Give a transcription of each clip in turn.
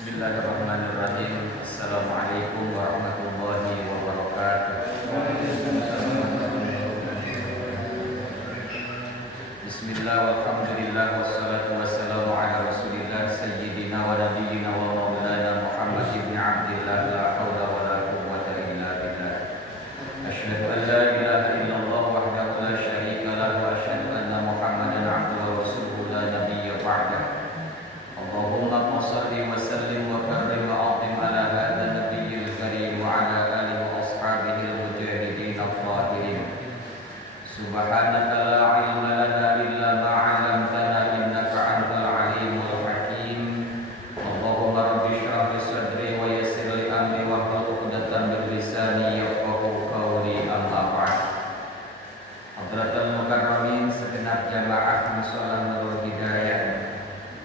Bismillahirrahmanirrahim. Assalamualaikum warahmatullahi wabarakatuh. Bismillah walhamdulillah wassalatu wassalamu ala rasulillah sayyidina wa nabiyyina wa maulana Muhammad ibn Abdillah la hawla wa la quwwata illa billah. Asyhadu an la ilaha illallah wahdahu la syarika lahu wa asyhadu anna Muhammadan abduhu wa rasuluhu la nabiyya ba'dahu. Allahumma shalli wa sallim wa karrim wa azim ala hadha nabiyil karim wa ala alihi wa ashabihi al-mujahidin al-zahirin. Subhanaka la ilma lana illa ma 'allamtana innaka antal alimul hakim. Allahumma rabbi shrah li sadri wa yassir li amri wa hlul 'uqdatam min lisani yafqahu qawli, amma ba'd. Hadratul mukarramin, segenap jamaah musalla Nurul Hidayah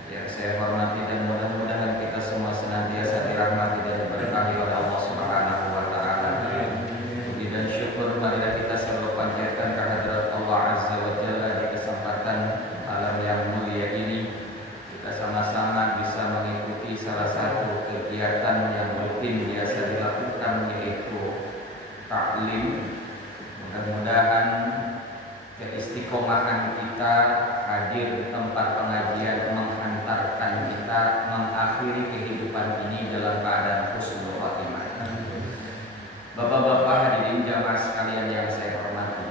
yang saya hormati dan mudah-mudahan kita semua senantiasa dirahmati dan diberkahi oleh Allah Subhanahu wa taala. Puji dan syukur marilah kita selalu panjatkan kehadirat Allah Azza wa Jalla di kesempatan malam yang mulia ini. Kita sama-sama bisa mengikuti salah satu kegiatan yang rutin biasa dilakukan, yaitu taklim. Mudah-mudahan keistiqomahan kita hadir di tempat pengajian menghantarkan kita mengakhiri kehidupan ini dalam keadaan husnul khotimah. Bapak-bapak hadirin jamaah sekalian yang saya hormati,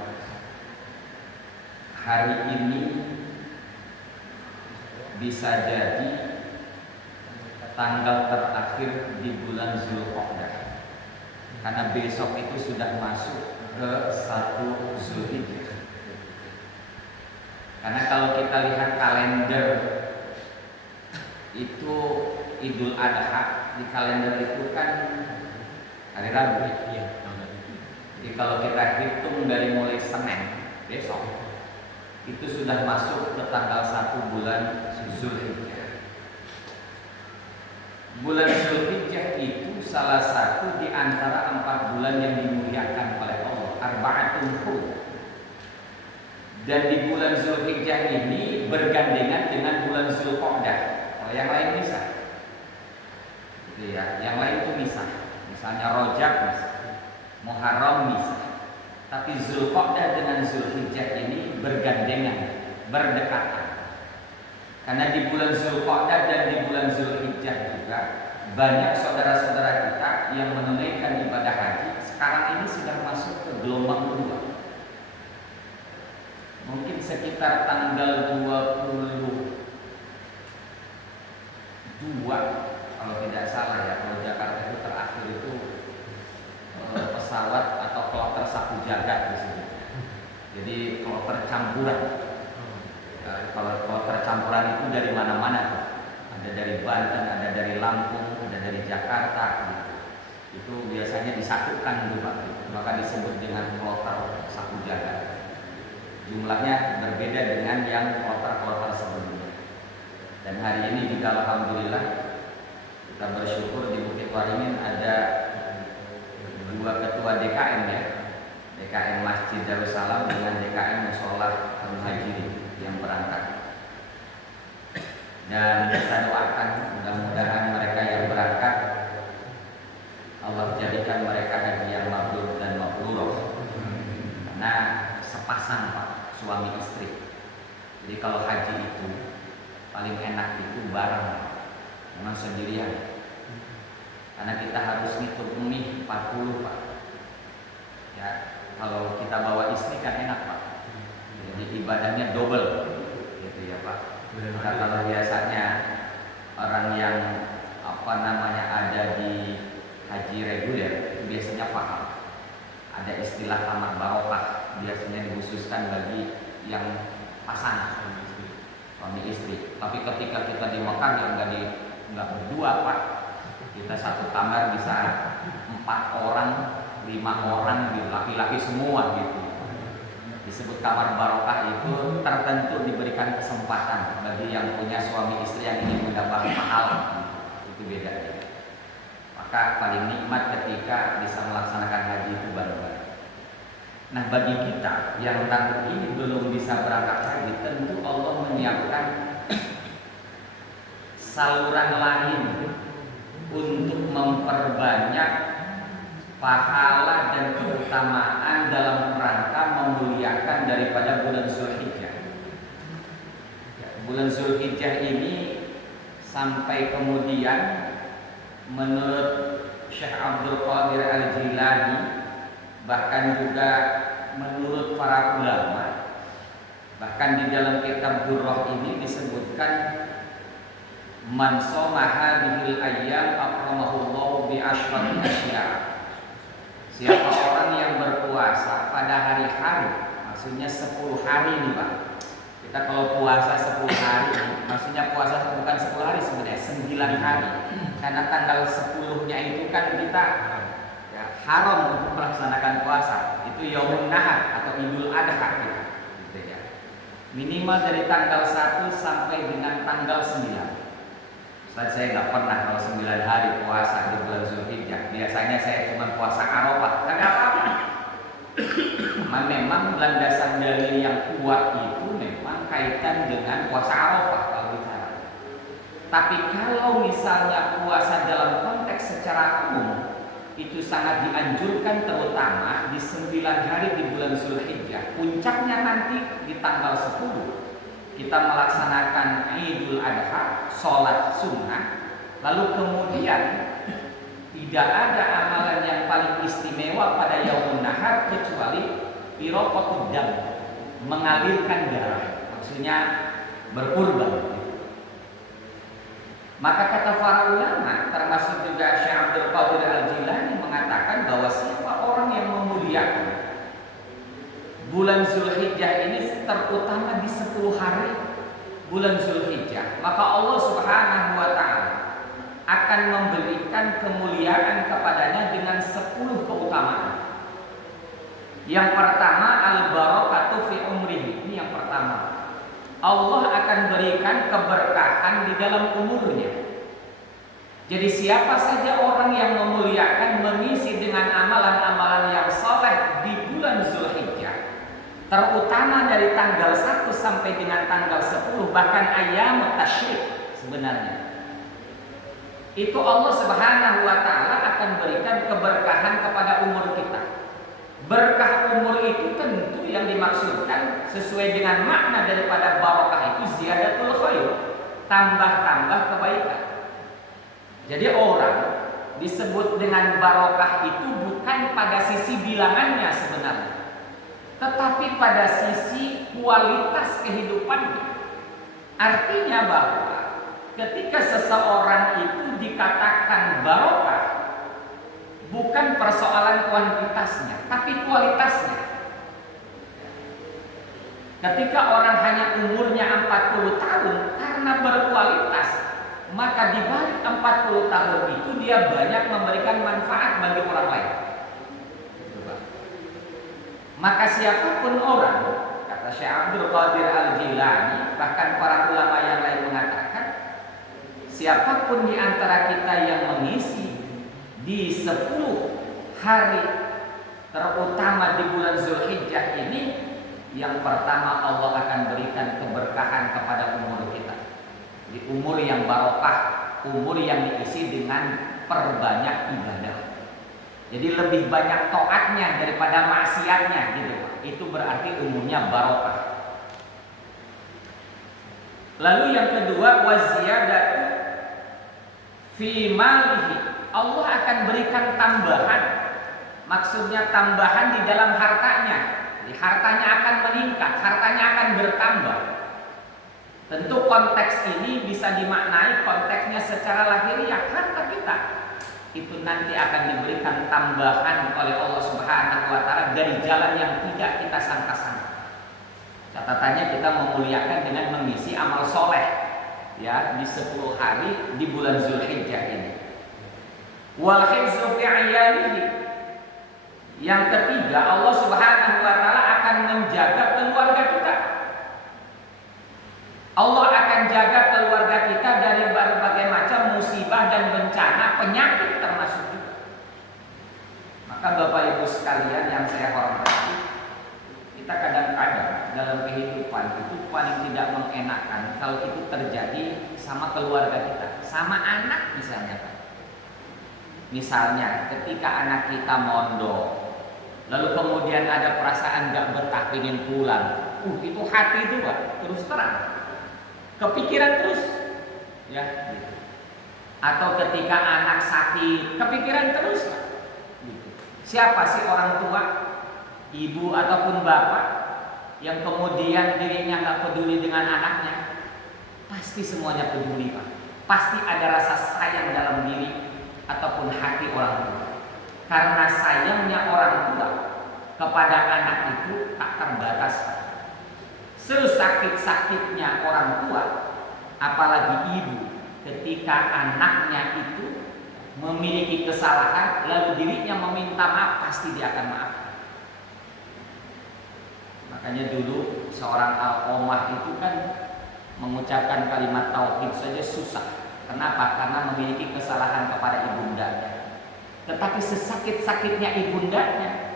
hari ini bisa jadi tanggal terakhir di bulan Zulqa'dah, karena besok itu sudah masuk ke 1 Zulhijjah. Karena kalau kita lihat kalender itu Idul Adha, di kalender itu kan hari Rabu ya. Jadi kalau kita hitung dari mulai Senin besok, itu sudah masuk ke tanggal 1 bulan Zulhijjah. Bulan Zulhijjah itu salah satu di antara 4 bulan yang dimuliakan oleh Allah, arba'atul hurum. Dan di bulan Zulhijjah ini bergandengan dengan bulan Zulqa'dah. Kalau yang lain misah, gitu ya. Yang lain itu misah. Misalnya Rajab misah, Muharram misah. Tapi Zulqa'dah dengan Zulhijjah ini bergandengan, berdekatan. Karena di bulan Zulqa'dah dan di bulan Zulhijjah juga banyak saudara-saudara kita yang menunaikan ibadah haji sekarang ini sudah masuk ke gelombang kedua. Mungkin sekitar tanggal 22 kalau tidak salah ya, kalau Jakarta itu terakhir itu pesawat atau kloter sapu jagat di sini. Jadi kloter campuran. Kalau kloter campuran itu dari mana-mana. Ada dari Banten, ada dari Lampung, ada dari Jakarta gitu. Itu biasanya disatukan gitu Pak. Maka disebut dengan kloter sapu jagat. Jumlahnya berbeda dengan yang kloter-kloter sebelumnya. Dan hari ini juga alhamdulillah kita bersyukur di Bukit Waringin ada 2 ketua DKM ya, DKM Masjid Darussalam dengan DKM Mushola Al-Muhajirin yang berangkat. Dan kita doakan mudah-mudahan mereka yang berangkat Allah jadikan mereka haji yang mabrur dan mabrurah. Karena sepasang Pak, suami istri. Jadi kalau haji itu paling enak itu bareng, memang sendirian. Karena kita harus ngitung mie 40 Pak. Ya, kalau kita bawa istri kan enak Pak. Jadi ibadahnya double, gitu ya Pak. Nah, kalau biasanya orang yang ada di haji reguler itu biasanya paham. Ada istilah kamar barokah, biasanya dikhususkan bagi yang pasangan suami istri. Tapi ketika kita di Mekah ya nggak berdua Pak, kita satu kamar bisa 4 orang, 5 orang, laki-laki semua gitu. Disebut kamar barokah itu tertentu diberikan kesempatan bagi yang punya suami istri yang ingin mendapat pahala. Itu bedanya. Maka paling nikmat ketika bisa melaksanakan haji itu bareng-bareng. Nah bagi kita yang tahun ini belum bisa berangkat haji, tentu Allah menyiapkan saluran lain untuk memperbanyak pahala dan keutamaan dalam rangka memuliakan daripada bulan Zulhijjah. Bulan Zulhijjah ini sampai kemudian menurut Syekh Abdul Qadir Al-Jilani, bahkan juga menurut para ulama, bahkan di dalam kitab Durrah ini disebutkan man shoma hadhil ayyam akramahullahu bi asyrati asya. Siapa orang yang berpuasa pada hari-hari, maksudnya 10 hari nih Pak. Kita kalau puasa 10 hari, maksudnya puasa bukan 10 hari sebenarnya, 9 hari. Karena tanggal 10-nya itu kan kita ya, haram untuk melaksanakan puasa. Itu Yaumun Nahar atau Idul Adha gitu ya. Minimal dari tanggal 1 sampai dengan tanggal 9. Saya nggak pernah kalau 9 hari puasa di bulan Zulhijjah. Biasanya saya cuma puasa Arafah. Nggak apa-apa. Memang landasan dalil yang kuat itu memang kaitan dengan puasa Arafah kalau bicara. Tapi kalau misalnya puasa dalam konteks secara umum, itu sangat dianjurkan terutama di 9 hari di bulan Zulhijjah. Puncaknya nanti di tanggal 10 kita melaksanakan Idul Adha, sholat sunnah. Lalu kemudian tidak ada amalan yang paling istimewa pada Yaumun Nahar kecuali iraqatud dam, mengalirkan darah, maksudnya berkurban. Maka kata para ulama, termasuk juga Syekh Abdul Qadir Al-Jilani mengatakan bahwa siapa orang yang memuliakan bulan Zulhijjah ini terutama di 10 hari bulan Zulhijjah, maka Allah Subhanahu wa ta'ala akan memberikan kemuliaan kepadanya dengan 10 keutamaan. Yang pertama, al-barakatu fi umrihi. Ini yang pertama. Allah akan berikan keberkahan di dalam umurnya. Jadi siapa saja orang yang memuliakan, mengisi dengan amalan-amalan yang saleh di bulan Zulhijjah, terutama dari tanggal 1 sampai dengan tanggal 10, bahkan ayyam tasyrik sebenarnya, itu Allah Subhanahu wa ta'ala akan berikan keberkahan kepada umur kita. Berkah umur itu tentu yang dimaksudkan sesuai dengan makna daripada barakah itu ziyadatul khair, tambah-tambah kebaikan. Jadi orang disebut dengan barakah itu bukan pada sisi bilangannya sebenarnya, tetapi pada sisi kualitas kehidupannya. Artinya bahwa ketika seseorang itu dikatakan barokah, bukan persoalan kuantitasnya, tapi kualitasnya. Ketika orang hanya umurnya 40 tahun karena berkualitas, maka di balik 40 tahun itu dia banyak memberikan manfaat bagi orang lain. Maka siapapun orang, kata Syekh Abdul Qadir Al-Jilani, bahkan para ulama yang lain mengatakan, siapapun di antara kita yang mengisi di 10 hari terutama di bulan Zulhijjah ini, yang pertama Allah akan berikan keberkahan kepada umur kita. Di umur yang barokah, umur yang diisi dengan perbanyak ibadah. Jadi lebih banyak taatnya daripada maksiatnya gitu. Itu berarti umurnya barokah. Lalu yang kedua, waziyadatu fi malihi. Allah akan berikan tambahan. Maksudnya tambahan di dalam hartanya. Jadi hartanya akan meningkat, hartanya akan bertambah. Tentu konteks ini bisa dimaknai konteksnya secara lahiriah, harta kita itu nanti akan diberikan tambahan oleh Allah Subhanahu wa ta'ala dari jalan yang tidak kita sangka-sangka. Catatannya kita memuliakan dengan mengisi amal soleh ya di 10 hari di bulan Zulhijjah ini. Wal hifzu fi ayalihi. Yang ketiga, Allah Subhanahu wa ta'ala akan menjaga keluarga kita. Allah akan jaga keluarga kita dari berbagai macam musibah dan bencana, penyakit termasuk juga. Maka Bapak Ibu sekalian yang saya hormati, kita kadang-kadang dalam kehidupan itu paling tidak mengenakan kalau itu terjadi sama keluarga kita, sama anak misalnya kan. Misalnya ketika anak kita mondok, lalu kemudian ada perasaan gak betah pengen pulang, itu hati itu Pak, terus terang kepikiran terus, ya. Gitu. Atau ketika anak sakit, kepikiran terus, gitu. Siapa sih orang tua, ibu ataupun bapak, yang kemudian dirinya gak peduli dengan anaknya? Pasti semuanya peduli Pak. Pasti ada rasa sayang dalam diri ataupun hati orang tua. Karena sayangnya orang tua kepada anak itu tak terbatas. Sesakit-sakitnya orang tua, apalagi ibu, ketika anaknya itu memiliki kesalahan lalu dirinya meminta maaf, pasti dia akan maafkan. Makanya dulu seorang alqamah itu kan mengucapkan kalimat tauhid saja susah. Kenapa? Karena memiliki kesalahan kepada ibundanya. Tetapi sesakit-sakitnya ibundanya,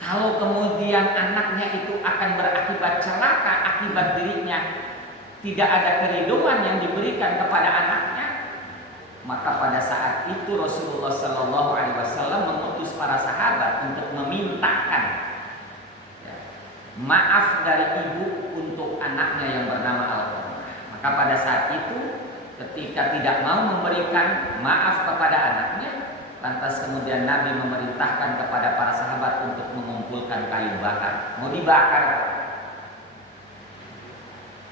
kalau kemudian anaknya itu akan berakibat celaka akibat dirinya tidak ada keridhaan yang diberikan kepada anaknya, maka pada saat itu Rasulullah Shallallahu Alaihi Wasallam mengutus para sahabat untuk memintakan maaf dari ibu untuk anaknya yang bernama Alqamah. Maka pada saat itu ketika tidak mau memberikan maaf kepada anaknya, lantas kemudian Nabi memerintahkan kepada para sahabat untuk mengumpulkan kayu bakar, mau dibakar.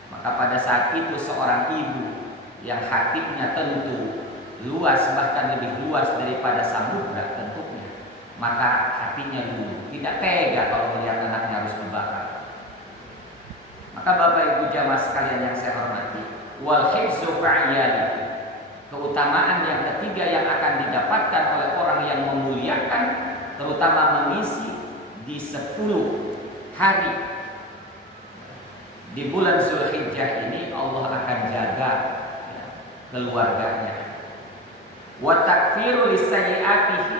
Maka pada saat itu seorang ibu yang hatinya tentu luas, bahkan lebih luas daripada samudra tentunya, maka hatinya luluh, tidak tega kalau melihat anaknya harus dibakar. Maka Bapak Ibu jamaah sekalian yang saya hormati, wal hifzu fa'iyali, keutamaan yang ketiga yang akan didapatkan oleh orang yang memuliakan, terutama mengisi di 10 hari di bulan Zulhijjah ini, Allah akan jaga keluarganya. Wa takfiru lisayyi'atihi,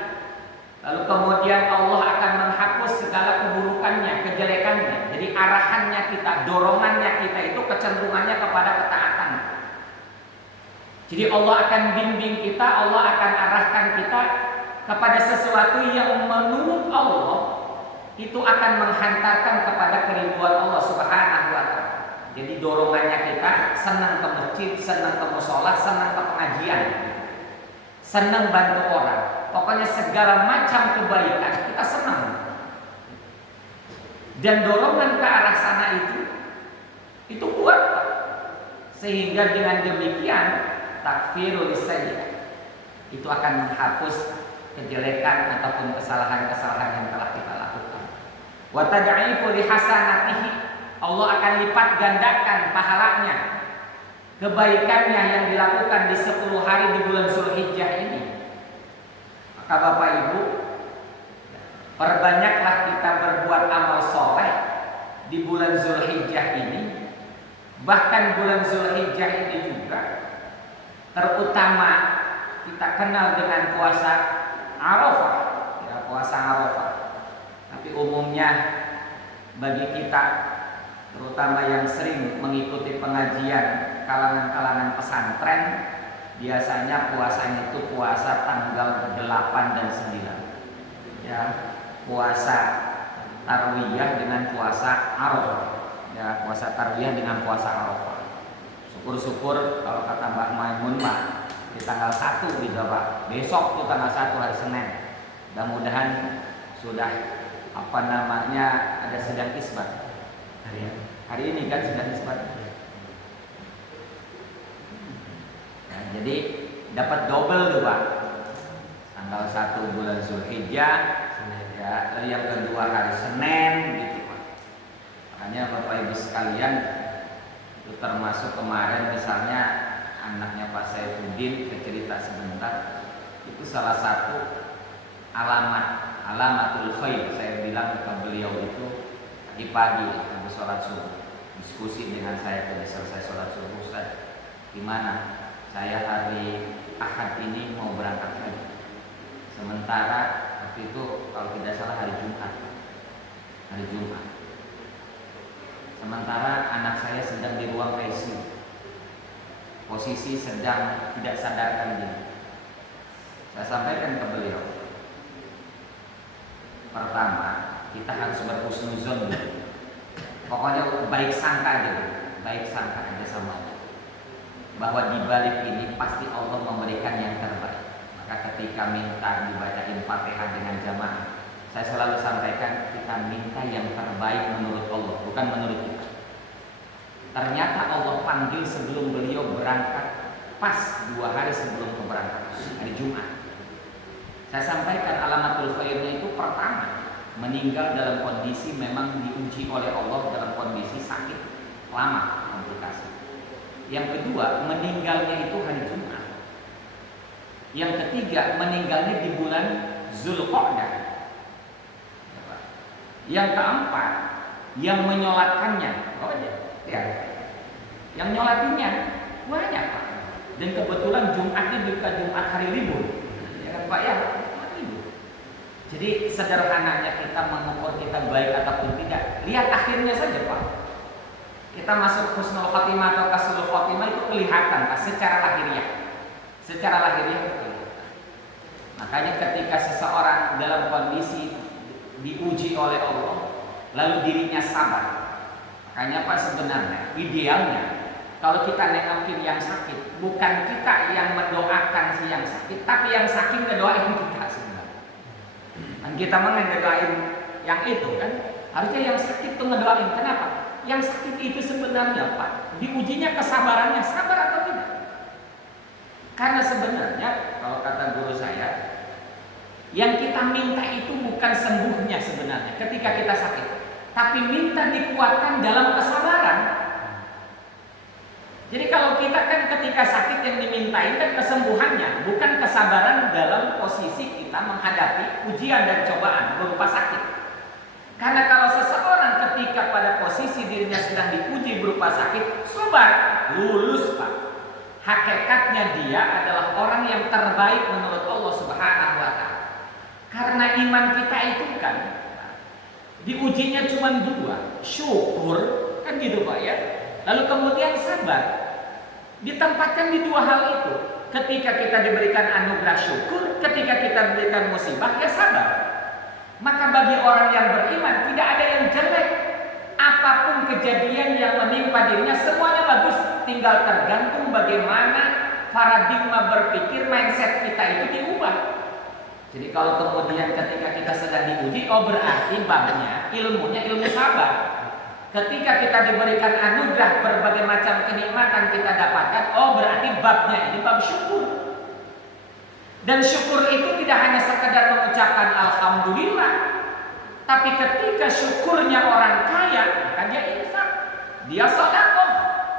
lalu kemudian Allah akan menghapus segala keburukannya, kejelekannya. Jadi arahannya kita, dorongannya kita itu kecenderungannya kepada ketaatan. Jadi Allah akan bimbing kita, Allah akan arahkan kita kepada sesuatu yang menurut Allah itu akan menghantarkan kepada keridhaan Allah Subhanahu wa Ta'ala. Jadi dorongannya kita senang ke masjid, senang ke mushola, senang ke pengajian, senang bantu orang. Pokoknya segala macam kebaikan kita senang. Dan dorongan ke arah sana itu kuat, sehingga dengan demikian takfirul sayyi'at, itu akan menghapus kejelekan ataupun kesalahan-kesalahan yang telah kita lakukan. Wa tad'ifu li hasanatihi, Allah akan lipat gandakan pahalanya, kebaikannya yang dilakukan di 10 hari di bulan Zulhijjah ini. Maka Bapak Ibu, perbanyaklah kita berbuat amal soleh di bulan Zulhijjah ini. Bahkan bulan Zulhijjah ini juga terutama kita kenal dengan puasa Arafah, ya, puasa Arafah. Tapi umumnya bagi kita, terutama yang sering mengikuti pengajian kalangan-kalangan pesantren, biasanya puasanya itu puasa tanggal 8 dan 9. Ya, puasa tarwiyah dengan puasa Arafah. Ya, puasa tarwiyah dengan puasa Arafah. Syukur-syukur kalau kata Mbak Maimun mah di tanggal 1 gitu Pak. Besok tuh tanggal 1 hari Senin. Mudah-mudahan sudah ada sidang isbat. Hari ini kan sidang isbat. Nah, jadi dapat double tuh Pak. Tanggal 1 bulan Zulhijjah, ya, lalu yang kedua hari Senin gitu Pak. Makanya Bapak Ibu sekalian, itu termasuk kemarin misalnya anaknya Pak Saifuddin, saya cerita sebentar, itu salah satu alamatul khair. Saya bilang ke beliau itu pagi-pagi habis sholat subuh, diskusi dengan saya ketika selesai sholat subuh, Ustaz, gimana? Saya hari Ahad ini mau berangkat haji. Sementara waktu itu kalau tidak salah hari Jumat. Sementara anak saya sedang di ruang ICU, posisi sedang tidak sadarkan diri. Saya sampaikan ke beliau, pertama kita harus berhusnuzon, pokoknya baik sangka aja, baik sangka aja sama Allah, bahwa di balik ini pasti Allah memberikan yang terbaik. Maka ketika minta dibacain Fatihah dengan jamaah, saya selalu sampaikan kita minta yang terbaik menurut Allah, bukan menurut kita. Ternyata Allah panggil sebelum beliau berangkat, pas 2 hari sebelum keberangkatan, hari Jumat. Saya sampaikan alamatul khairnya itu pertama, meninggal dalam kondisi memang diuji oleh Allah dalam kondisi sakit lama, komplikasi. Yang kedua, meninggalnya itu hari Jumat. Yang ketiga, meninggalnya di bulan Zulqa'dah. Yang keempat, yang menyolatkannya, ya, yang nyolatinya banyak Pak. Dan kebetulan Jumatnya juga Jumat hari libur, ya kan Pak ya, Jumat libur. Jadi sederhananya kita mengukur kita baik ataupun tidak, lihat akhirnya saja Pak. Kita masuk husnul khotimah atau kasul khotimah itu kelihatan Pak, secara lahiriah. Secara lahiriah itu kelihatan. Makanya ketika seseorang dalam kondisi diuji oleh Allah, lalu dirinya sabar. Makanya Pak sebenarnya idealnya kalau kita nengokin yang sakit, bukan kita yang mendoakan si yang sakit, tapi yang sakit ngedoain kita sebenarnya. Dan kita mau ngedoain yang itu kan, harusnya yang sakit tuh ngedoain. Kenapa? Yang sakit itu sebenarnya Pak, diujinya kesabarannya, sabar atau tidak? Karena sebenarnya kalau kata guru saya, yang kita minta itu bukan sembuhnya sebenarnya ketika kita sakit, tapi minta dikuatkan dalam kesabaran. Jadi kalau kita kan ketika sakit yang dimintain kan kesembuhannya, bukan kesabaran dalam posisi kita menghadapi ujian dan cobaan berupa sakit. Karena kalau seseorang ketika pada posisi dirinya sedang diuji berupa sakit, sabar, lulus Pak. Hakikatnya dia adalah orang yang terbaik menurut Allah Subhanahu wa Ta'ala. Karena iman kita itu kan diujinya cuma 2, syukur kan gitu Pak ya. Lalu kemudian sabar. Ditempatkan di 2 hal itu. Ketika kita diberikan anugerah syukur, ketika kita diberikan musibah ya sabar. Maka bagi orang yang beriman tidak ada yang jelek. Apapun kejadian yang menimpa dirinya semuanya bagus. Tinggal tergantung bagaimana paradigma berpikir mindset kita itu diubah. Jadi kalau kemudian ketika kita sedang diuji, oh berarti babnya ilmunya ilmu sabar. Ketika kita diberikan anugerah berbagai macam kenikmatan kita dapatkan, oh berarti babnya ini bab syukur. Dan syukur itu tidak hanya sekedar mengucapkan alhamdulillah, tapi ketika syukurnya orang kaya, maka dia infak, dia sedekah,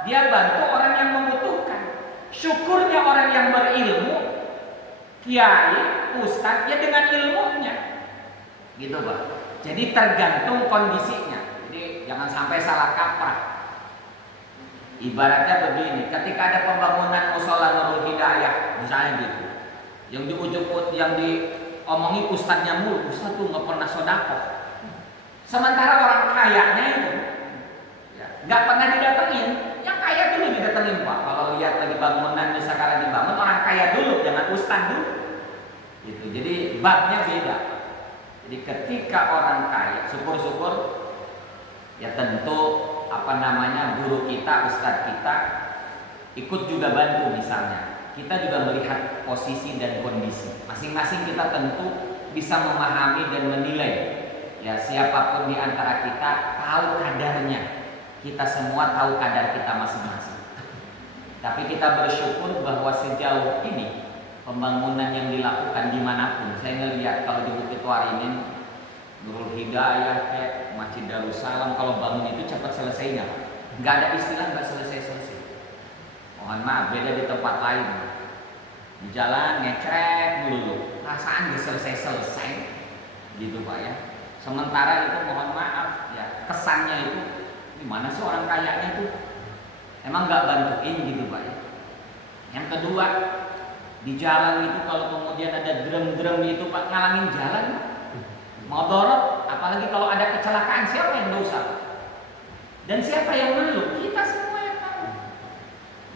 dia bantu orang yang membutuhkan. Syukurnya orang yang berilmu, kiai, ustadz, ya dengan ilmunya, gitu Pak. Jadi tergantung kondisinya. Jadi jangan sampai salah kaprah. Ibaratnya begini, ketika ada pembangunan musola Nurul Hidayah, misalnya gitu, yang di ujung yang diomongi ustadznya mulu, ustadz tuh nggak pernah sodako. Sementara orang kayanya itu nggak pernah didatengin, yang kaya dulu didatengin Pak. Kalau lihat lagi bangunan misalkan lagi dibangun, orang kaya dulu, jangan ustadz dulu. Gitu. Jadi babnya beda. Jadi ketika orang kaya, syukur-syukur. Ya tentu guru kita, ustadz kita ikut juga bantu misalnya. Kita juga melihat posisi dan kondisi. Masing-masing kita tentu bisa memahami dan menilai. Ya siapapun di antara kita tahu kadarnya. Kita semua tahu kadar kita masing-masing. Tapi kita bersyukur bahwa sejauh ini pembangunan yang dilakukan dimanapun. Saya ngelihat kalau di Bukit Waringin, Nurul Hidayah, Masjid Darussalam, kalau bangun itu cepat selesainya. Nggak ada istilah nggak selesai-selesai. Mohon maaf, beda di tempat lain. Di jalan ngecrek dulu, perasaan nggak selesai-selesai, gitu Pak ya. Sementara itu mohon maaf ya, kesannya itu gimana sih orang kayanya itu? Emang nggak bantuin gitu Pak ya. Yang kedua, di jalan itu kalau kemudian ada drum-drum itu Pak ngalangin jalan, Motorot, apalagi kalau ada kecelakaan, siapa yang dosa? Dan siapa yang malu? Kita semua yang tahu.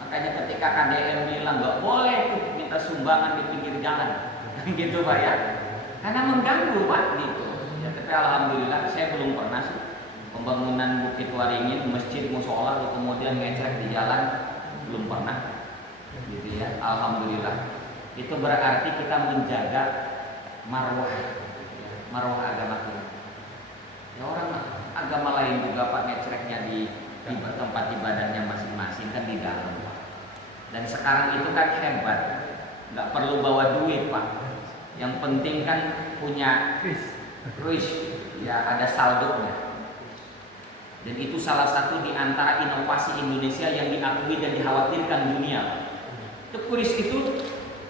Makanya ketika KDM bilang nggak boleh tuh minta sumbangan di pinggir jalan, gitu Pak ya. Karena mengganggu Pak gitu. Ya, tapi alhamdulillah saya belum pernah sih pembangunan Bukit Waringin, masjid, musola, lalu kemudian ngecek di jalan, belum pernah. Gitu ya. Alhamdulillah. Itu berarti kita menjaga marwah agama kita. Ya orang agama lain juga Pak ngeceknya di tempat ibadahnya masing-masing kan di dalam Pak. Dan sekarang itu kan hebat, nggak perlu bawa duit Pak. Yang penting kan punya kris, ya ada saldonya. Dan itu salah satu di antara inovasi Indonesia yang diakui dan dikhawatirkan dunia. Itu kris itu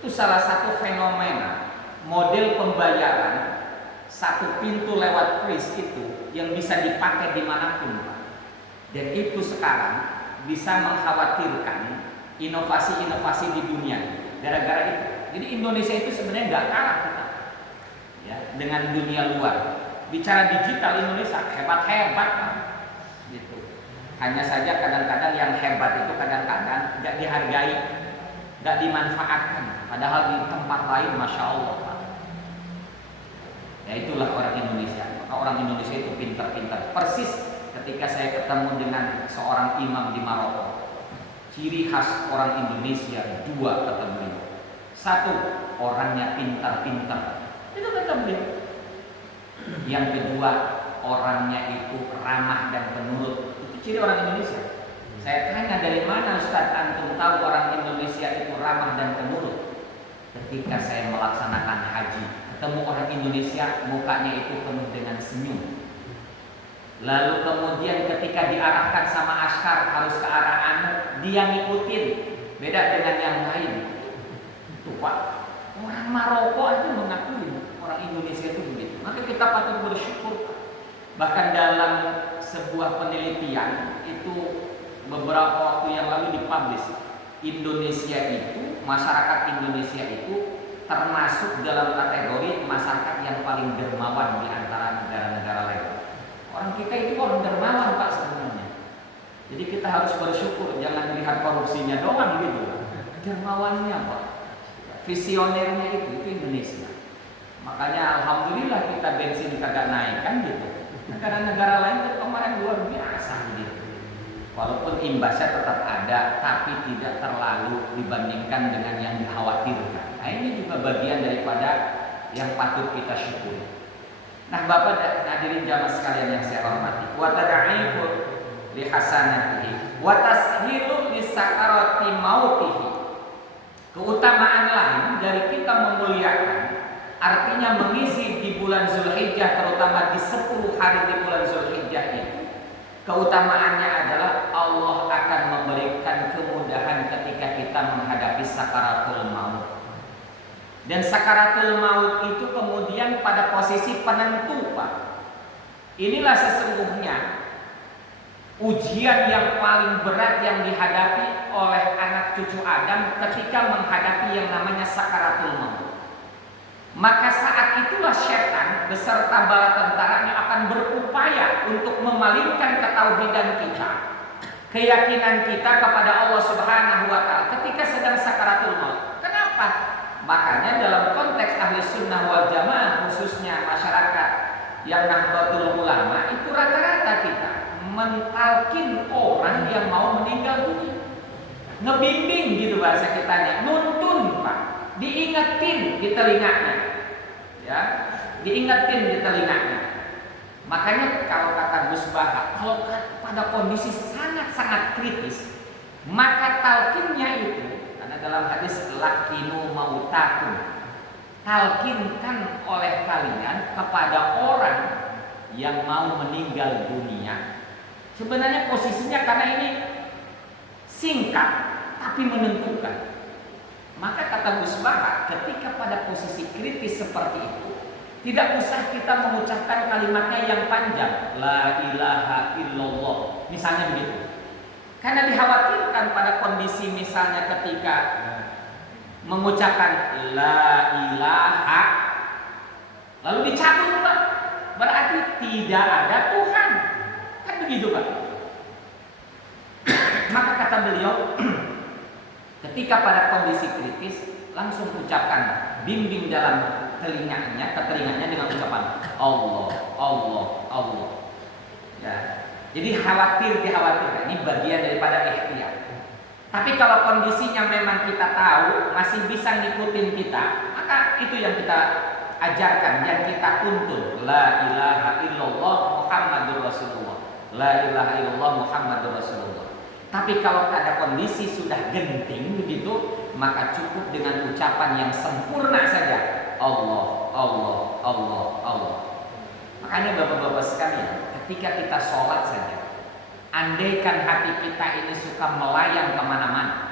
salah satu fenomena model pembayaran satu pintu lewat kris itu yang bisa dipakai dimanapun Pak. Dan itu sekarang bisa mengkhawatirkan inovasi-inovasi di dunia gara-gara itu. Jadi Indonesia itu sebenarnya nggak kalah kita ya dengan dunia luar. Bicara digital Indonesia hebat-hebat Pak. Gitu. Hanya saja kadang-kadang yang hebat itu kadang-kadang nggak dihargai, nggak dimanfaatkan. Padahal di tempat lain Masya Allah Pak. Ya itulah orang Indonesia. Maka orang Indonesia itu pintar-pintar. Persis ketika saya ketemu dengan seorang imam di Maroko. Ciri khas orang Indonesia dua kata beliau. Satu, orangnya pintar-pintar. Itu kata beliau. Yang kedua, orangnya itu ramah dan penurut. Itu ciri orang Indonesia. Saya tanya dari mana Ustaz antum tahu orang Indonesia itu ramah dan penurut? Ketika saya melaksanakan haji, ketemu orang Indonesia mukanya itu penuh dengan senyum. Lalu kemudian ketika diarahkan sama askar harus ke arah anu, dia ngikutin. Beda dengan yang lain. Itu Pak, orang Maroko aja mengakui orang Indonesia itu begitu. Maka kita patut bersyukur. Bahkan dalam sebuah penelitian itu beberapa waktu yang lalu dipublish, Indonesia itu, masyarakat Indonesia itu termasuk dalam kategori masyarakat yang paling dermawan di antara negara-negara lain. Orang kita itu orang dermawan Pak sebenarnya. Jadi kita harus bersyukur, jangan melihat korupsinya doang gitu. Dermawannya Pak, visionernya itu Indonesia. Makanya alhamdulillah kita bensin kagak naik kan gitu. Negara-negara lain itu kemarin luar biasa gitu. Walaupun imbasnya tetap ada, tapi tidak terlalu dibandingkan dengan yang dikhawatirkan. Nah ini juga bagian daripada yang patut kita syukuri. Nah Bapak dan hadirin jamaah sekalian yang saya hormati, wa tad'ifu li hasanatihi wa tashilu li sakarati mautihi. Keutamaan lain dari kita memuliakan, artinya mengisi di bulan Zulhijjah, terutama di 10 hari di bulan Zulhijjah itu. Keutamaannya adalah Allah akan memberikan kemudahan ketika kita menghadapi sakaratul maut. Dan sakaratul maut itu kemudian pada posisi penentu Pak. Inilah sesungguhnya ujian yang paling berat yang dihadapi oleh anak cucu Adam ketika menghadapi yang namanya sakaratul maut. Maka saat itulah setan beserta bala tentaranya akan berupaya untuk memalingkan ketauhidan kita, keyakinan kita kepada Allah Subhanahu wa Ta'ala ketika sedang sakaratul maut. Kenapa? Makanya dalam konteks ahli sunnah wal jamaah, khususnya masyarakat yang Nahdlatul Ulama, itu rata-rata kita mentalkin orang yang mau meninggal dunia, ngebimbing gitu bahasa kitanya, nuntun Pak, diingetin di telinganya, ya, diingetin di telinganya. Makanya kalau kata Gus Baha, kalau pada kondisi sangat-sangat kritis, maka talkinnya itu, karena dalam hadis lakinu mautakum, talkinkan oleh kalian kepada orang yang mau meninggal dunia. Sebenarnya posisinya karena ini singkat tapi menentukan. Maka kata Gus Baha, ketika pada posisi kritis seperti itu, tidak usah kita mengucapkan kalimatnya yang panjang, la ilaha illallah, misalnya begitu. Karena dikhawatirkan pada kondisi misalnya ketika mengucapkan la ilaha lalu dicabut Pak, berarti tidak ada Tuhan. Kan begitu Pak. Maka kata beliau, ketika pada kondisi kritis, langsung ucapkan, bimbing dalam telinganya dengan ucapan Allah, Allah, Allah. Ya. Jadi dikhawatirkan, ini bagian daripada ikhtiar. Tapi kalau kondisinya memang kita tahu masih bisa ngikutin kita, maka itu yang kita ajarkan, yang kita tuntun. La ilaha illallah Muhammadur Rasulullah. La ilaha illallah Muhammadur Rasulullah. Tapi kalau ada kondisi sudah genting begitu, maka cukup dengan ucapan yang sempurna saja. Allah, Allah, Allah, Allah. Makanya bapak-bapak sekalian, ketika kita sholat saja, andaikan hati kita ini suka melayang kemana-mana.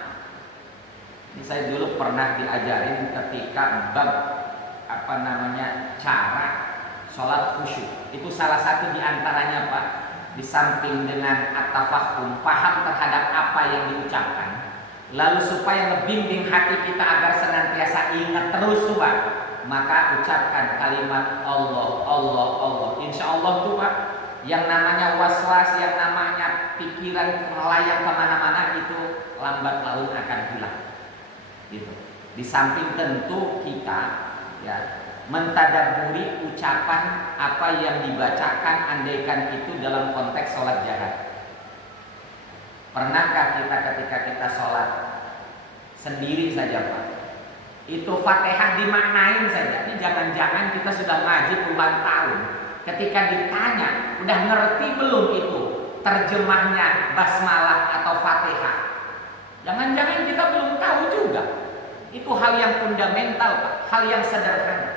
Ini saya dulu pernah diajarin ketika bab cara sholat khusyuk. Itu salah satu diantaranya Pak. Di samping dengan at-tafahum, paham terhadap apa yang diucapkan, lalu supaya ngebimbing hati kita agar senantiasa ingat terus tuh Pak, maka ucapkan kalimat Allah, Allah, Allah. Insya Allah tuh Pak, yang namanya waswas, yang namanya pikiran melayang kemana-mana itu lambat laun akan hilang. Gitu. Di samping tentu kita ya mentadaburi ucapan apa yang dibacakan, andaikan itu dalam konteks sholat jahat. Pernahkah kita ketika kita sholat sendiri saja Pak, itu Fatihah dimaknain saja? Ini jangan-jangan kita sudah ngaji puluhan tahun, ketika ditanya udah ngerti belum itu terjemahnya basmalah atau Fatihah, jangan-jangan kita belum tahu juga. Itu hal yang fundamental Pak, hal yang sederhana.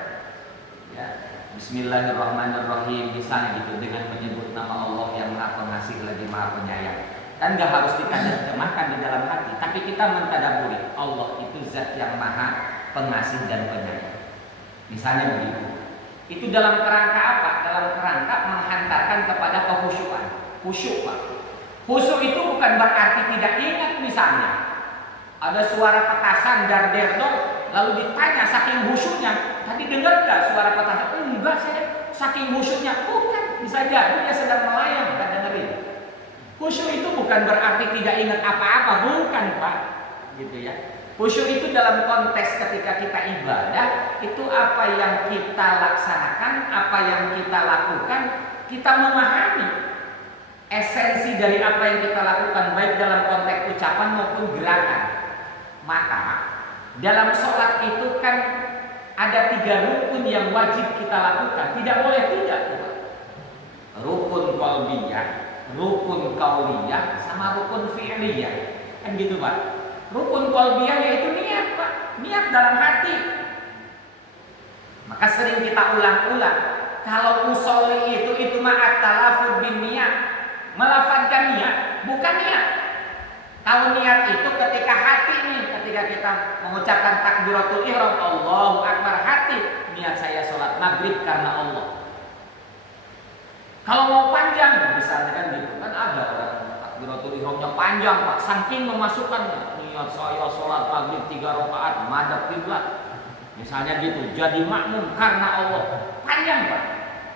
Ya. Bismillahirrahmanirrahim misalnya gitu, dengan menyebut nama Allah yang Maha Pengasih lagi Maha Penyayang. Kan gak harus diterjemahkan di dalam hati, tapi kita mentadaburi Allah itu zat yang Maha Pengasih dan Penyayang. Misalnya begitu. Itu dalam kerangka apa? Dalam kerangka menghantarkan kepada kekhusyuan. Khusyuk Pak. Khusyuk itu bukan berarti tidak ingat. Misalnya ada suara petasan dar-der-dor, lalu ditanya saking khusyuknya, tadi dengar gak suara petasan? Enggak, saya saking khusyuknya. Bukan, bisa jadi dia sedang melayang, gak dengerin. Khusyuk itu bukan berarti tidak ingat apa-apa, bukan Pak, gitu ya. Khusyuk itu dalam konteks ketika kita ibadah, itu apa yang kita laksanakan, apa yang kita lakukan, kita memahami esensi dari apa yang kita lakukan, baik dalam konteks ucapan maupun gerakan. Maka dalam sholat itu kan ada 3 rukun yang wajib kita lakukan, tidak boleh tidak. Rukun qalbiyah, rukun qauliyah, sama rukun fi'liyah, kan gitu Pak. Rukun qalbiyah yaitu niat Pak, niat dalam hati. Maka sering kita ulang-ulang, kalau usolli itu ma'at talafud bin niat, melafazkan niat, bukan niat. Kalau niat itu ketika hati nih, ketika kita mengucapkan takbiratul ihram, Allahu Akbar, hati, niat saya sholat maghrib karena Allah. Kalau mau panjang, misalnya kan gitu, kan ada orang takbiratul ihramnya panjang Pak, saking memasukkan niat saya sholat maghrib 3 rakaat madhab kiblat, misalnya gitu, jadi makmum karena Allah, panjang Pak.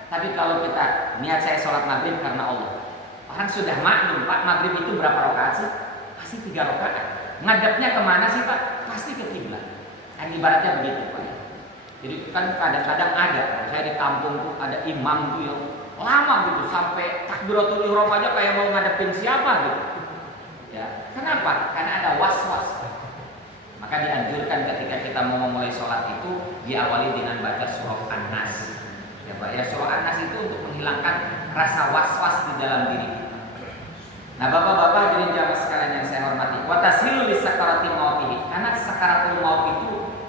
Tapi kalau kita niat saya sholat maghrib karena Allah, orang sudah makmum Pak, maghrib itu berapa rakaat sih? Pasti 3 rakaat. Ngadepnya kemana sih Pak? Pasti ke kiblat. Kan ibaratnya begitu Pak. Jadi kan kadang-kadang ada, saya di kampung tuh ada imam tuh yang lama gitu, sampai takbiratul ihram aja kayak mau ngadepin siapa gitu. Ya, kenapa? Karena ada was-was. Maka dianjurkan ketika kita mau memulai sholat itu diawali dengan baca surah An-Nas. Ya Pak, ya surah An-Nas itu untuk menghilangkan rasa was-was di dalam diri kita. Nah bapak-bapak hadirin jamaah sekalian yang saya hormati, wa tashilu li sakarati mautihi, karena sakaratul maut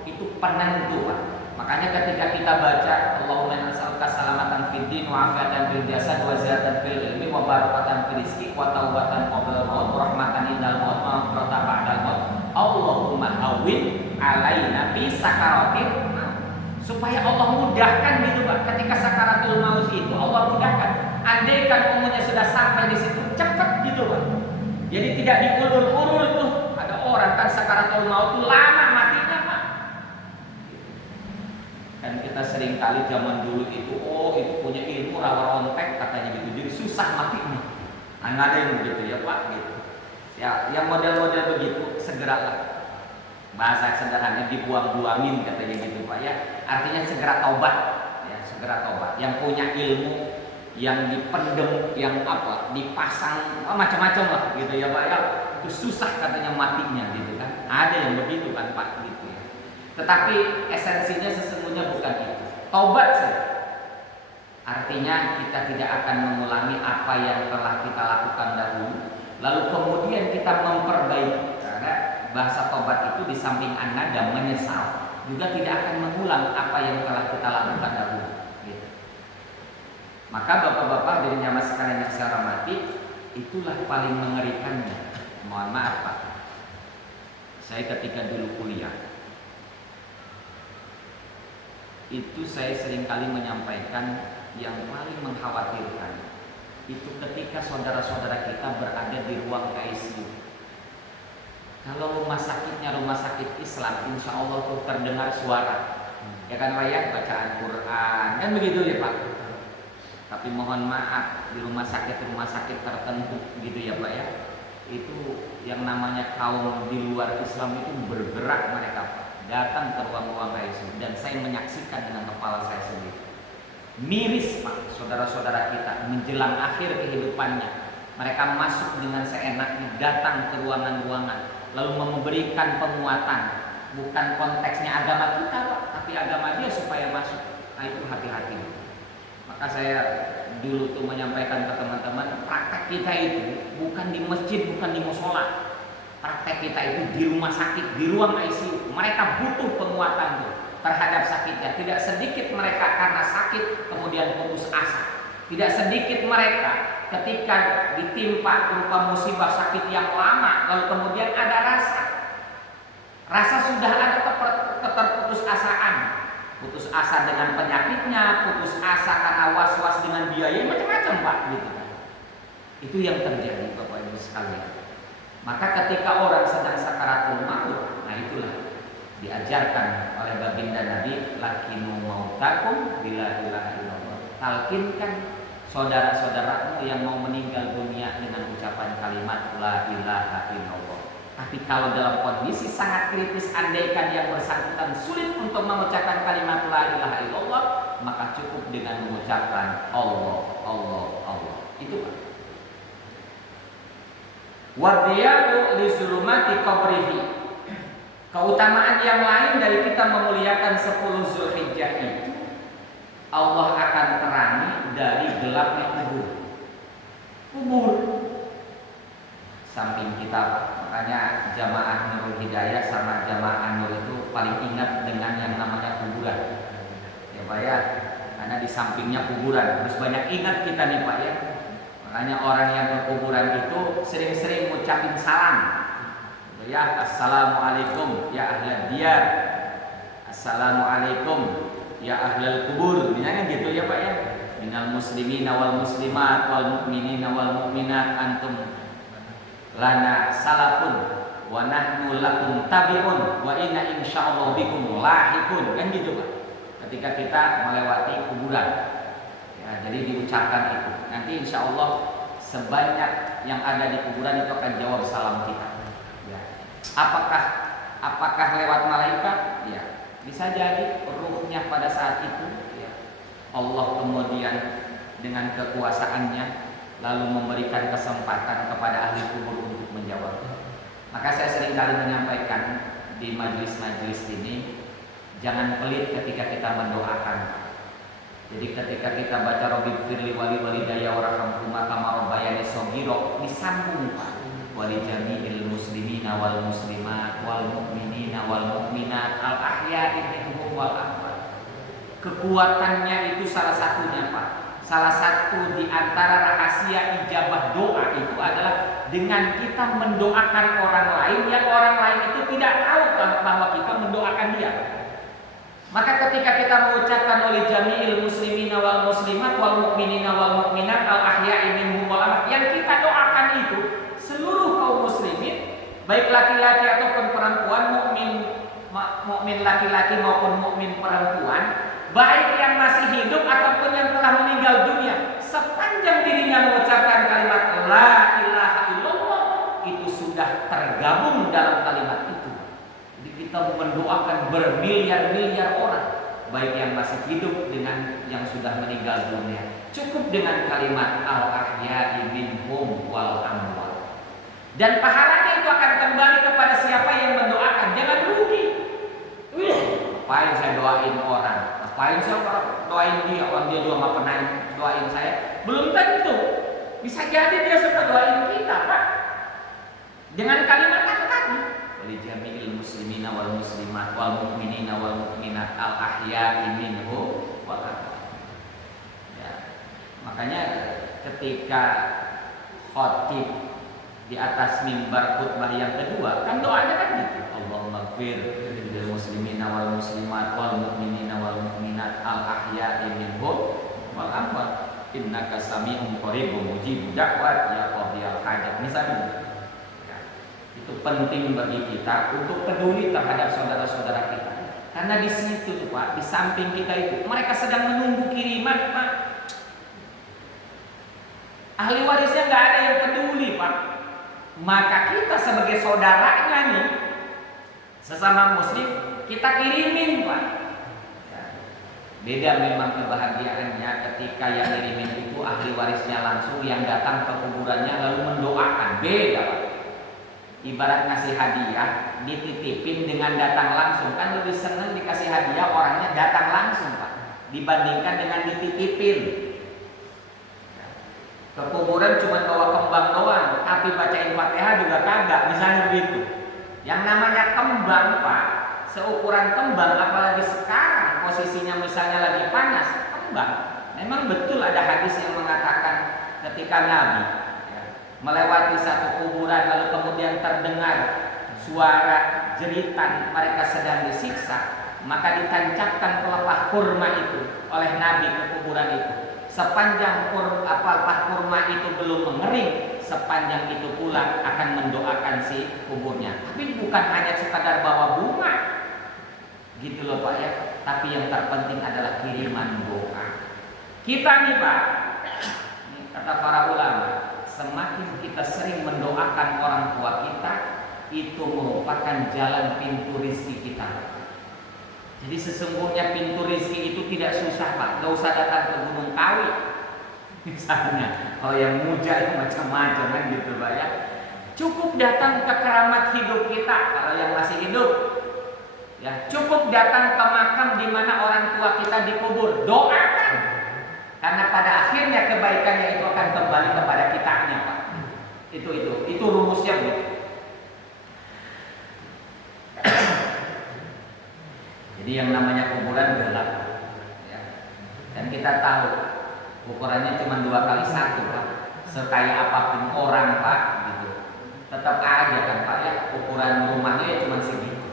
itu penentu Pak. Makanya ketika kita baca Allahumma inna nas'aluka salamatan fid din wa afiatan fil jasad wa ziyadatan fil ilmi wa barakatan fil rizqi wa taubatan qabla maut wa rahmatan indal maut wa maghfiratan ba'dal maut, Allahumma hawwin alaina bi sakaratil maut, supaya Allah mudahkan gitu Pak. Ketika sakaratul maut itu Allah mudahkan. Andaikan umurnya sudah sampai di situ, cepat gitu Pak. Jadi tidak diulur-ulur tuh. Ada orang kan sakaratul maut itu lama matinya Pak. Dan kita sering kali zaman dulu itu, oh itu punya ilmu rawa rontek katanya gitu, jadi susah matinya. Nah, ada yang begitu ya Pak gitu. Ya, yang model-model begitu segeralah. Bahasa sederhananya dibuang-buangin katanya gitu Pak ya. Artinya segera taubat ya, segera taubat. Yang punya ilmu, yang dipendem, yang dipasang macam-macam lah gitu ya Pak ya. Itu susah katanya matinya gitu kan. Ada yang begitu kan Pak gitu ya. Tetapi esensinya sesungguhnya bukan itu. Taubat saja. Artinya kita tidak akan mengulangi apa yang telah kita lakukan dahulu, lalu kemudian kita memperbaiki. Karena bahasa tobat itu di samping an-nadam menyesal, juga tidak akan mengulang apa yang telah kita lakukan dahulu. Gitu. Maka bapak-bapak dari nyaman sekalian yang saya hormati, itulah paling mengerikannya. Mohon maaf Pak, saya ketika dulu kuliah, itu saya seringkali menyampaikan yang paling mengkhawatirkan itu ketika saudara-saudara kita berada di ruang ICU. Kalau rumah sakitnya rumah sakit Islam, insya Allah tuh terdengar suara, ya kan Pak ya, bacaan Quran, kan begitu ya Pak. Tapi mohon maaf, di rumah sakit tertentu gitu ya Pak ya, itu yang namanya kaum di luar Islam itu bergerak mereka Pak, datang ke ruang-ruang ICU, dan saya menyaksikan dengan kepala saya sendiri. Miris Pak, saudara-saudara kita menjelang akhir kehidupannya, mereka masuk dengan seenaknya, datang ke ruangan-ruangan, lalu memberikan penguatan. Bukan konteksnya agama kita Pak, tapi agama dia supaya masuk. Nah itu hati-hati. Maka saya dulu tuh menyampaikan ke teman-teman, praktek kita itu bukan di masjid, bukan di musola. Praktek kita itu di rumah sakit, di ruang ICU. Mereka butuh penguatan tuh terhadap sakitnya. Tidak sedikit mereka karena sakit kemudian putus asa. Tidak sedikit mereka ketika ditimpa berupa musibah sakit yang lama, lalu kemudian ada rasa sudah ada keterputusasaan, putus asa dengan penyakitnya, putus asa karena was-was dengan biaya, macam-macam Pak gitu. Itu yang terjadi Bapak Ibu sekalian. Maka ketika orang sedang sakaratul maut, nah itulah diajarkan oleh baginda Nabi, lakinu mautakum bila ilaha illallah. Talkinkan saudara-saudaramu yang mau meninggal dunia dengan ucapan kalimat la ilaha illallah. Tapi kalau dalam kondisi sangat kritis, andaikan yang bersangkutan sulit untuk mengucapkan kalimat la ilaha illallah, maka cukup dengan mengucapkan Allah, Allah, Allah. Itu Pak. Wadiyatu li zulumati qabrihi. Keutamaan yang lain dari kita memuliakan 10 Zulhijjah itu, Allah akan terangi dari gelapnya kubur. Samping kita, makanya jamaah Nurul Hidayah sama jamaah Nur itu paling ingat dengan yang namanya kuburan. Ya Pak ya, karena di sampingnya kuburan, harus banyak ingat kita nih Pak ya. Makanya orang yang ke kuburan itu sering-sering ngucapin salam. Ya, assalamualaikum ya ahlal diyar, assalamualaikum ya ahlal kubur, misalnya gitu ya Pak ya. Minal muslimina wal muslimat wal mu'minina wal mu'minat antum lana salafun wa nahnu lakum tabi'un wa inna insyaallah bikum lahikun, kan gitu Pak. Ketika kita melewati kuburan ya, jadi diucapkan itu. Nanti insyaallah sebanyak yang ada di kuburan itu akan jawab salam kita. Apakah lewat malaikat? Ya, bisa jadi ruhnya pada saat itu ya, Allah kemudian dengan kekuasaannya lalu memberikan kesempatan kepada ahli kubur untuk menjawab. Maka saya sering kali menyampaikan di majelis-majelis ini, jangan pelit ketika kita mendoakan. Jadi ketika kita baca Rabbi firli wali walidayya warhamhuma kama rabbayani shaghira, disambung Pak, wali jami'il muslimina wal muslimat wal mu'minina wal mu'minat al ahya'i minhum wal amwat. Kekuatannya itu salah satunya Pak, salah satu di antara rahasia ijabah doa itu adalah dengan kita mendoakan orang lain yang orang lain itu tidak tahu bahwa kita mendoakan dia. Maka ketika kita mengucapkan wali jami'il muslimina wal muslimat wal mu'minina wal mu'minat al ahya'i minhum wal amwat, yang kita doakan itu seluruh kaum muslimin, baik laki-laki ataupun perempuan, mukmin laki-laki maupun mukmin perempuan, baik yang masih hidup ataupun yang telah meninggal dunia, sepanjang dirinya mengucapkan kalimat la ilaha illallah, itu sudah tergabung dalam kalimat itu. Jadi kita mendoakan bermiliar-miliar orang, baik yang masih hidup dengan yang sudah meninggal dunia. Cukup dengan kalimat al-ahya'i minhum wal amwat. Dan pahalanya itu akan kembali kepada siapa yang mendoakan. Jangan rugi. Ngapain saya doain orang? Ngapain saya doain dia? Orang dia juga nggak pernah doain saya. Belum tentu. Bisa jadi dia suka doain kita, Pak. Dengan kalimat apa tadi? Walijami'il muslimina wal muslimat wal mu'minina wal mu'minat al-ahya'i minhum wal amwat. Ya. Makanya ketika khotib di atas mimbar khutbah yang kedua, kan doanya kan gitu. Allahumma ighfir lil muslimina wal muslimat wal mu'minina wal mu'minat al-ahya'i minhum wal amwat innaka sami'un qaribun mujibud da'wat ya qadiyal hajat. Misalnya itu penting bagi kita untuk peduli terhadap saudara-saudara kita. Karena di situ tuh Pak, di samping kita itu mereka sedang menunggu kiriman Pak. Ahli warisnya nggak ada yang peduli Pak. Maka kita sebagai saudaranya nih, sesama muslim, kita kirimin Pak. Beda memang kebahagiaannya ketika yang kirimin itu ahli warisnya langsung, yang datang ke kuburannya lalu mendoakan. Beda Pak. Ibarat ngasih hadiah, dititipin dengan datang langsung. Kan lebih senang dikasih hadiah orangnya datang langsung Pak, dibandingkan dengan dititipin. Ke kuburan cuma bawa kembang doang, tapi bacain Fatihah juga kagak, misalnya begitu. Yang namanya kembang Pak, seukuran kembang, apalagi sekarang posisinya misalnya lagi panas, kembang. Memang betul ada hadis yang mengatakan ketika Nabi melewati satu kuburan lalu kemudian terdengar suara jeritan mereka sedang disiksa, maka ditancapkan pelepah kurma itu oleh Nabi ke kuburan itu. Sepanjang pelepah kurma itu belum mengering, sepanjang itu pula akan mendoakan si kuburnya. Tapi bukan hanya sekadar bawa bunga, gitu loh Pak ya. Tapi yang terpenting adalah kiriman doa. Kita nih Pak, kata para ulama, semakin kita sering mendoakan orang tua kita, itu merupakan jalan pintu rezeki kita. Jadi sesungguhnya pintu rezeki itu tidak susah Pak. Gak usah datang ke Gunung Kawi misalnya. Kalau yang muja itu macam-macam kan gitu Pak ya. Cukup datang ke keramat hidup kita kalau yang masih hidup. Ya, cukup datang ke makam di mana orang tua kita dikubur. Doakan. Karena pada akhirnya kebaikannya itu akan kembali kepada kitanya Pak. Itu rumusnya Bu. Jadi yang namanya kuburan gelap ya. Dan kita tahu ukurannya cuma 2x1 Pak. Sekaya apapun orang Pak gitu, tetap aja kan Pak ya, ukuran rumahnya ya cuma segitu.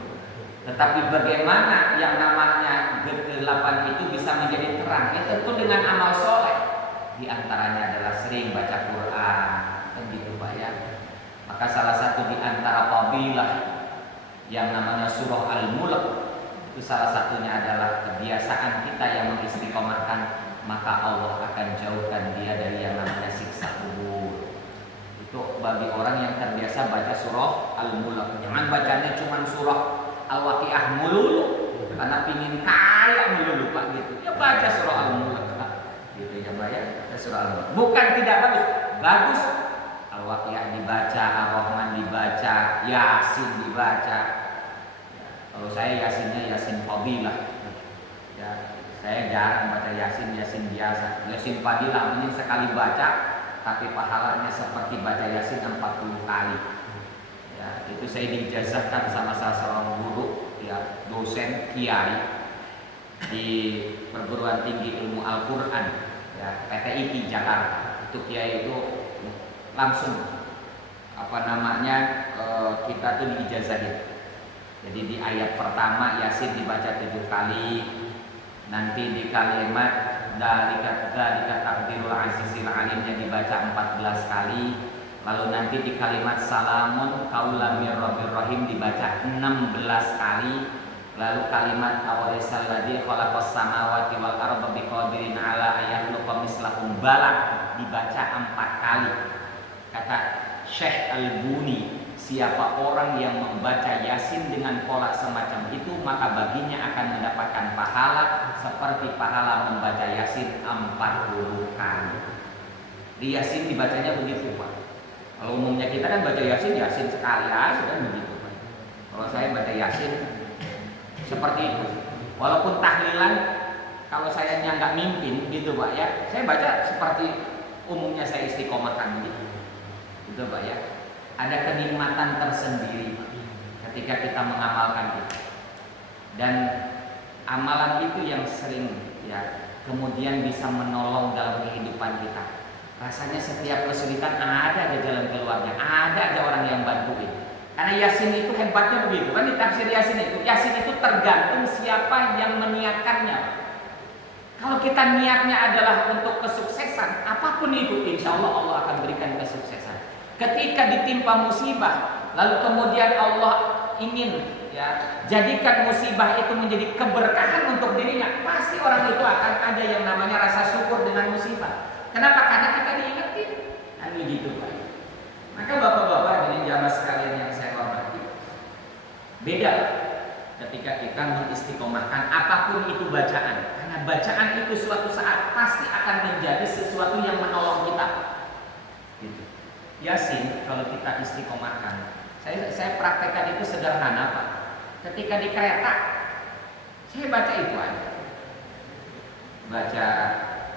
Tetapi bagaimana yang namanya kegelapan itu bisa menjadi terang? Ya tentu dengan amal soleh. Di antaranya adalah sering baca Quran kan gitu Pak ya. Maka salah satu di antara fadilah yang namanya surah Al-Mulk, itu salah satunya adalah kebiasaan kita yang mengistiqomahkan, maka Allah akan jauhkan dia dari yang namanya siksa kubur. Itu bagi orang yang terbiasa baca surah Al-Mulk. Jangan bacanya cuma surah Al-Waqiah melulu, karena pingin kaya melulu Pak gitu. Ya baca surah Al-Mulk gitu ya Pak ya. Surah Al-Mulk. Bukan tidak bagus, bagus. Al-Waqiah dibaca, Ar-Rahman dibaca, Yasin dibaca. Kalau saya Yasinnya Yasin Fadilah ya, saya jarang baca Yasin biasa. Yasin Fadilah ini sekali baca, tapi pahalanya seperti baca Yasin 40 kali ya. Itu saya dijazahkan sama salah seorang guru ya, dosen kiai di perguruan tinggi ilmu Al-Quran ya, PTIP Jakarta. Itu kiai itu langsung kita tuh diijazahin. Jadi di ayat pertama Yasin dibaca 7 kali, nanti di kalimat dzalika taqdirul azizil alimnya dibaca 14 kali, lalu nanti di kalimat salamun qaulam mir rabbir rahim dibaca 16 kali, lalu kalimat awarisal ladzi khalaqas samawati wal arda biqadirin ala ayakhluqa mislahum bala dibaca 4 kali. Kata Syekh Al-Buni, siapa orang yang membaca Yasin dengan pola semacam itu, maka baginya akan mendapatkan pahala seperti pahala membaca Yasin 40 kali. Di Yasin dibacanya begitu Pak. Kalau umumnya kita kan baca Yasin sekali aja kan begitu Pak. Kalau saya baca Yasin seperti itu. Walaupun tahlilan, kalau saya nggak mimpin gitu Pak ya, saya baca seperti umumnya saya istiqomahkan gitu. Gitu Pak ya. Ada kenikmatan tersendiri ketika kita mengamalkan itu. Dan amalan itu yang sering ya kemudian bisa menolong dalam kehidupan kita. Rasanya setiap kesulitan ada aja jalan keluarnya, ada aja orang yang bantuin. Karena Yasin itu hebatnya begitu kan, di tafsir Yasin itu tergantung siapa yang meniatkannya. Kalau kita niatnya adalah untuk kesuksesan, apapun itu insya Allah Allah akan berikan kesuksesan. Ketika ditimpa musibah, lalu kemudian Allah ingin ya jadikan musibah itu menjadi keberkahan untuk dirinya, pasti orang itu akan ada yang namanya rasa syukur dengan musibah. Kenapa? Karena kita diingetin. Kan begitu Pak. Maka bapak-bapak dan jamaah sekalian yang saya hormati, beda ketika kita mengistiqomahkan apapun itu bacaan. Karena bacaan itu suatu saat pasti akan menjadi sesuatu yang menolong kita. Gitu. Yasin kalau kita istiqomahkan, saya praktekkan itu sederhana Pak. Ketika di kereta, saya baca itu aja. Baca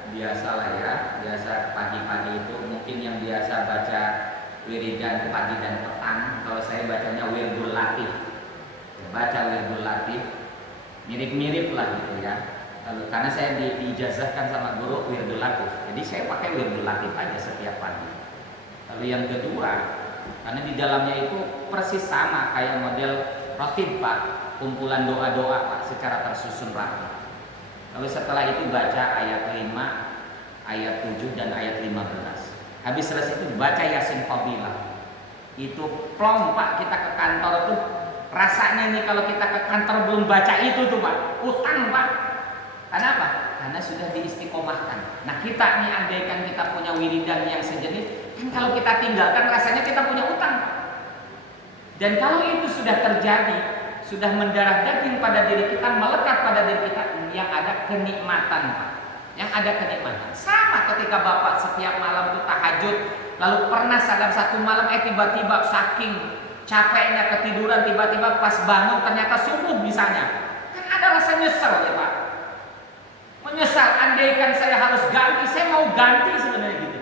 biasalah ya, biasa pagi-pagi itu mungkin yang biasa baca wiridan pagi dan petang. Kalau saya bacanya wirdul latif, baca wirdul latif, mirip-mirip lah gitu ya. Lalu karena saya diijazahkan sama guru wirdul latif, jadi saya pakai wirdul latif aja setiap pagi. Lalu yang kedua, karena di dalamnya itu persis sama kayak model rotib Pak, kumpulan doa-doa Pak secara tersusun rapi. Lalu setelah itu baca ayat 5, ayat 7 dan ayat 15. Habis selesai itu baca Yasin Fadilah. Itu plong Pak, kita ke kantor tuh rasanya nih kalau kita ke kantor belum baca itu tuh Pak, utang Pak. Kenapa? Karena sudah diistiqomahkan. Nah kita nih andaikan kita punya wiridan yang sejenis, kan kalau kita tinggalkan rasanya kita punya utang. Dan kalau itu sudah terjadi, sudah mendarah daging pada diri kita, melekat pada diri kita, yang ada kenikmatan Pak. Yang ada kenikmatan. Sama ketika Bapak setiap malam itu tahajud, lalu pernah dalam satu malam tiba-tiba saking capeknya ketiduran, tiba-tiba pas bangun ternyata subuh misalnya. Kan ada rasa nyesel ya Pak. Menyesal, andaikan saya harus ganti, saya mau ganti sebenarnya gitu.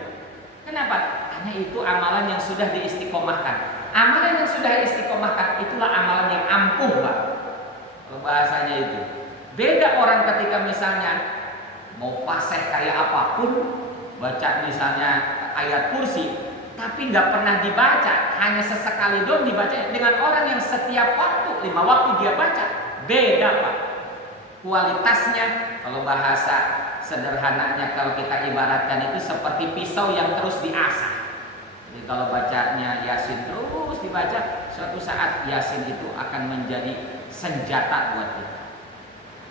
Kenapa? Karena itu amalan yang sudah diistiqomahkan. Amalan yang sudah diistiqomahkan itulah amalan yang ampuh Pak. Bahasanya itu. Beda orang ketika misalnya mau fasih kayak apapun, baca misalnya ayat kursi, tapi nggak pernah dibaca, hanya sesekali doang dibaca. Dengan orang yang setiap waktu, 5 waktu dia baca, beda Pak. Kualitasnya, kalau bahasa sederhananya kalau kita ibaratkan itu seperti pisau yang terus diasah. Jadi kalau bacanya Yasin terus dibaca, suatu saat Yasin itu akan menjadi senjata buat kita.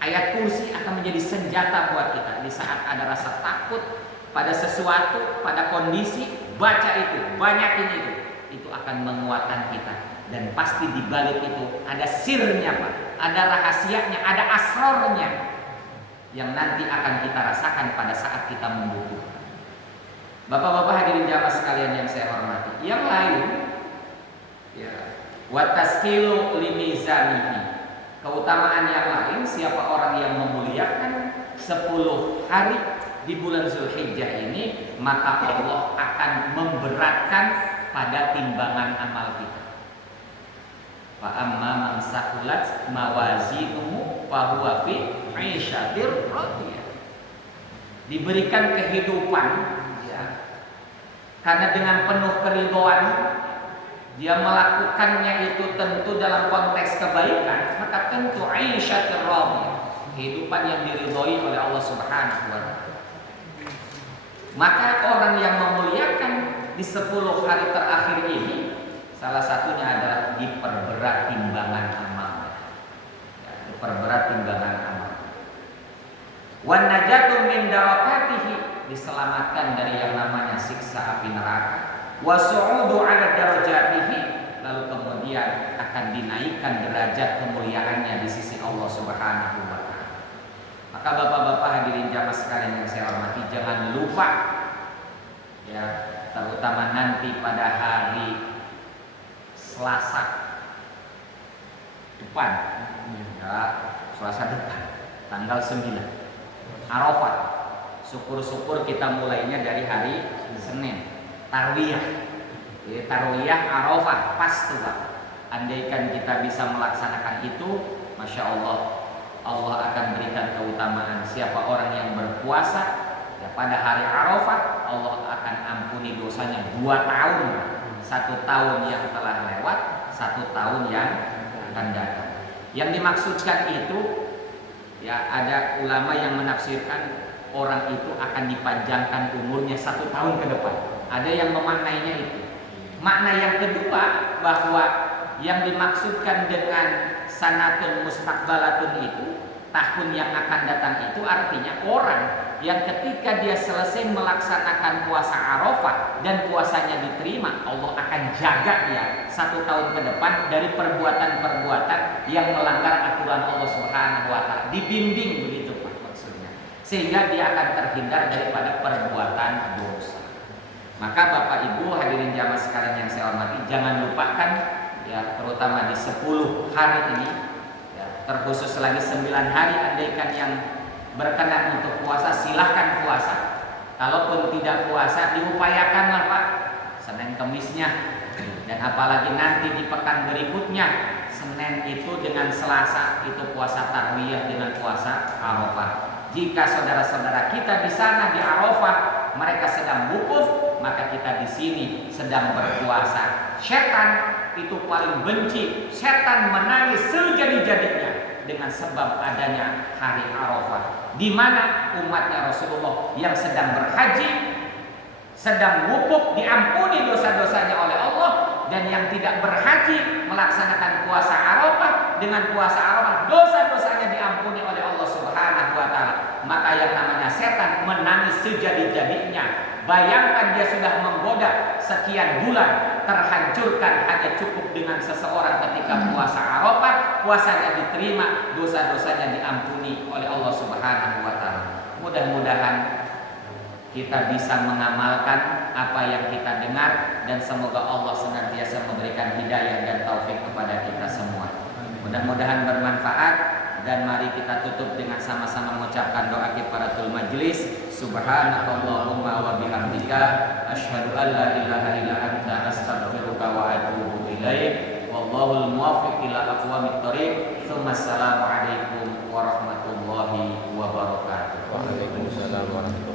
Ayat kursi akan menjadi senjata buat kita di saat ada rasa takut pada sesuatu, pada kondisi, baca itu, banyakin itu akan menguatkan kita. Dan pasti di balik itu ada sirnya Pak, ada rahasianya, ada asrornya yang nanti akan kita rasakan pada saat kita membutuhkan. Bapak-bapak hadirin jamaah sekalian yang saya hormati, yang lain ya, wa taskilu limizanihi, keutamaan yang lain, siapa orang yang memuliakan 10 hari di bulan Zulhijjah ini, maka Allah akan memberatkan pada timbangan amal kita. Fa amma man saqulat mawazinuhu fa huwa fi 'ishatir radiyah. Diberikan kehidupan ya. Karena dengan penuh keridhaan dia melakukannya itu tentu dalam konteks kebaikan, maka tentu 'ishatir radiyah, kehidupan yang diridhoi oleh Allah Subhanahu wa taala. Maka orang yang memuliakan di 10 hari terakhir ini, salah satunya adalah diperberat timbangan amal. Ya, diperberat timbangan amal. Wan najatu min darakatihi, diselamatkan dari yang namanya siksa api neraka. Wa su'udu 'ala darajatihi, lalu kemudian akan dinaikkan derajat kemuliaannya di sisi Allah Subhanahu wa taala. Maka Bapak-bapak hadirin jamaah sekalian yang saya hormati, jangan lupa ya, terutama nanti pada hari Selasa depan ya, Selasa depan tanggal 9 Arafah. Syukur-syukur kita mulainya dari hari Senin Tarwiyah. Tarwiyah Arafah pas tuh Pak. Andaikan kita bisa melaksanakan itu, Masya Allah, Allah akan berikan keutamaan. Siapa orang yang berpuasa ya, pada hari Arafah, Allah akan ampuni dosanya 2 tahun. 1 tahun yang telah lewat, 1 tahun yang akan datang. Yang dimaksudkan itu ya, ada ulama yang menafsirkan orang itu akan dipanjangkan umurnya 1 tahun ke depan. Ada yang memaknainya itu. Makna yang kedua, bahwa yang dimaksudkan dengan sanatun mustaqbalatun itu, tahun yang akan datang itu artinya orang yang ketika dia selesai melaksanakan puasa Arafah dan puasanya diterima, Allah akan jaga dia 1 tahun ke depan dari perbuatan-perbuatan yang melanggar aturan Allah Subhanahu wa taala. Dibimbing begitu Pak maksudnya. Sehingga dia akan terhindar daripada perbuatan dosa. Maka Bapak Ibu hadirin jamaah sekalian yang saya hormati, jangan lupakan ya, terutama di 10 hari ini ya, terkhusus lagi 9 hari, andaikan yang berkenan untuk puasa silahkan puasa. Kalaupun tidak puasa diupayakanlah Pak, Senin Kemisnya, dan apalagi nanti di pekan berikutnya, Senin itu dengan Selasa itu puasa Tarwiyah dengan puasa Arafah. Jika saudara-saudara kita di sana di Arafah mereka sedang wukuf, maka kita di sini sedang berpuasa. Setan itu paling benci, setan menangis sejadi-jadinya dengan sebab adanya hari Arafah, di mana umatnya Rasulullah yang sedang berhaji, sedang wukuf diampuni dosa-dosanya oleh Allah, dan yang tidak berhaji melaksanakan puasa Arafah dengan puasa Arafah dosa-dosanya diampuni oleh Allah Subhanahu wa taala. Maka yang namanya setan menangis sejadi-jadinya. Bayangkan dia sudah menggoda sekian bulan, terhancurkan hanya cukup dengan seseorang ketika puasa Arafah, puasanya diterima, dosa-dosanya diampuni oleh Allah Subhanahu wa taala. Mudah-mudahan kita bisa mengamalkan apa yang kita dengar, dan semoga Allah senantiasa memberikan hidayah dan taufik kepada kita semua. Mudah-mudahan bermanfaat. Dan mari kita tutup dengan sama-sama mengucapkan doa kifaratul majlis. Subhanakallahumma wa bihamdika asyhadu an la ilaha illa anta astaghfiruka wa atubu ilaik. Wallahul muwaffiq ila aqwamit thoriq. Assalamu alaikum warahmatullahi wabarakatuh. Waalaikumsalam warahmatullahi wabarakatuh.